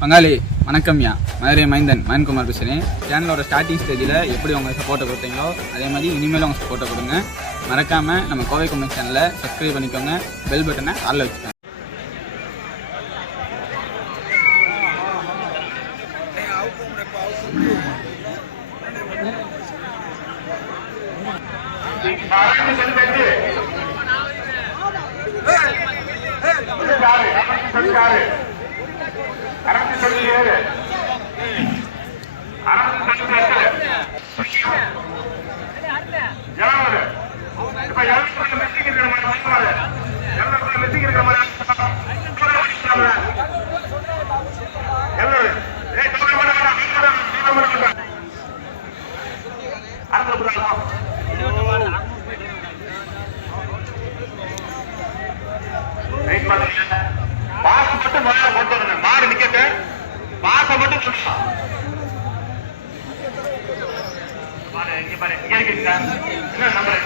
பங்காளி வணக்கம்யா. மதுரை மைந்தன் மயன்குமார் பேசுகிறேன் சேனலோட ஸ்டார்டிங் ஸ்டேஜில் எப்படி உங்கள் சப்போர்ட்டை கொடுத்தீங்களோ அதே மாதிரி இனிமேலும் உங்கள் சப்போர்ட்டை கொடுங்க. மறக்காமல் நம்ம கோவை கும்பல் சேனலை சப்ஸ்கிரைப் பண்ணிக்கோங்க. பெல் பட்டனை ஆளில் வச்சுக்கோங்க. இருக்கிற மாதிரி வாங்குவாரு எல்லாருக்கும் மெஸ்ஸிங் இருக்கிற மாதிரி பாச மட்டும் முதல்ல கொண்டு வருங்க மாடு நிக்கட்டு. பாச மட்டும் சொல்லலாம் இங்க பாரு. இங்க என்ன நம்பர்